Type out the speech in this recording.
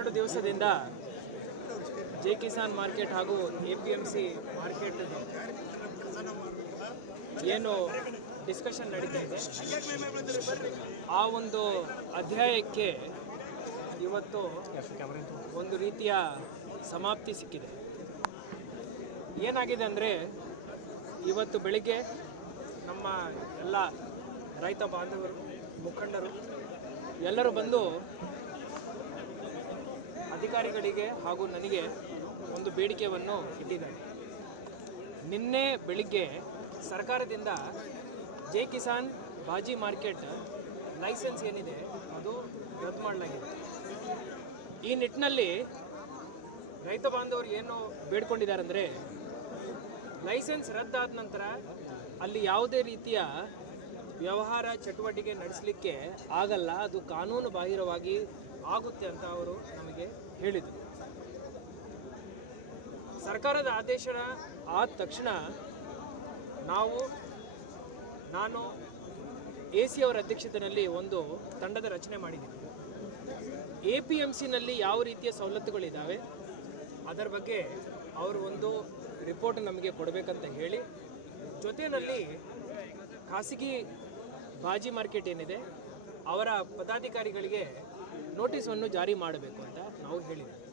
ಎರಡು ದಿವಸದಿಂದ J Kisan market ಹಾಗೂ A P M C market ಏನು ಡಿಸ್ಕಷನ್ ನಡೀತಾ ಇದೆ. ಆ ಒಂದು ಅಧ್ಯಾಯಕ್ಕೆ ಇವತ್ತು ಒಂದು ರೀತಿಯ ಸಮಾಪ್ತಿ ಸಿಕ್ಕಿದೆ. ಏನಾಗಿದೆ ಅಂದರೆ ಇವತ್ತು ಬೆಳಿಗ್ಗೆ ನಮ್ಮ ಎಲ್ಲ ರೈತ ಬಾಂಧವರು, ಮುಖಂಡರು ಎಲ್ಲರೂ ಬಂದು ಅಧಿಕಾರಿಗಳಿಗೆ ಹಾಗೂ ನನಗೆ ಒಂದು ಬೇಡಿಕೆಯನ್ನು ಇಟ್ಟಿದ್ದಾರೆ. ನಿನ್ನೆ ಬೆಳಿಗ್ಗೆ ಸರ್ಕಾರದಿಂದ ಜೆ ಕಿಸಾನ್ ಬಾಜಿ ಮಾರ್ಕೆಟ್ ಲೈಸೆನ್ಸ್ ಏನಿದೆ ಅದು ರದ್ದು ಮಾಡಲಾಗಿದೆ. ಈ ನಿಟ್ಟಿನಲ್ಲಿ ರೈತ ಬಾಂಧವರು ಏನು ಬೇಡ್ಕೊಂಡಿದ್ದಾರೆ ಅಂದರೆ ಲೈಸೆನ್ಸ್ ರದ್ದಾದ ನಂತರ ಅಲ್ಲಿ ಯಾವುದೇ ರೀತಿಯ ವ್ಯವಹಾರ ಚಟುವಟಿಕೆ ನಡೆಸಲಿಕ್ಕೆ ಆಗಲ್ಲ, ಅದು ಕಾನೂನು ಬಾಹಿರವಾಗಿ ಆಗುತ್ತೆ ಅಂತ ಅವರು ನಮಗೆ ಹೇಳಿದರು. ಸರ್ಕಾರದ ಆದೇಶ ಆದ ತಕ್ಷಣ ನಾವು, ನಾನು ಎ ಸಿ ಅವರ ಅಧ್ಯಕ್ಷತೆಯಲ್ಲಿ ಒಂದು ತಂಡದ ರಚನೆ ಮಾಡಿದ್ದೀವಿ. ಎ ಪಿ ಎಂ ಸಿನಲ್ಲಿ ಯಾವ ರೀತಿಯ ಸವಲತ್ತುಗಳಿದ್ದಾವೆ ಅದರ ಬಗ್ಗೆ ಅವರು ಒಂದು ರಿಪೋರ್ಟ್ ನಮಗೆ ಕೊಡಬೇಕಂತ ಹೇಳಿ, ಜೊತೆಯಲ್ಲಿ ಖಾಸಗಿ ಬಾಜಿ ಮಾರ್ಕೆಟ್ ಏನಿದೆ, ಅವರ ಪದಾಧಿಕಾರಿಗಳಿಗೆ ನೋಟಿಸನ್ನು ಜಾರಿ ಮಾಡಬೇಕು ಅಂತ ನಾವು ಹೇಳಿದ್ದೀವಿ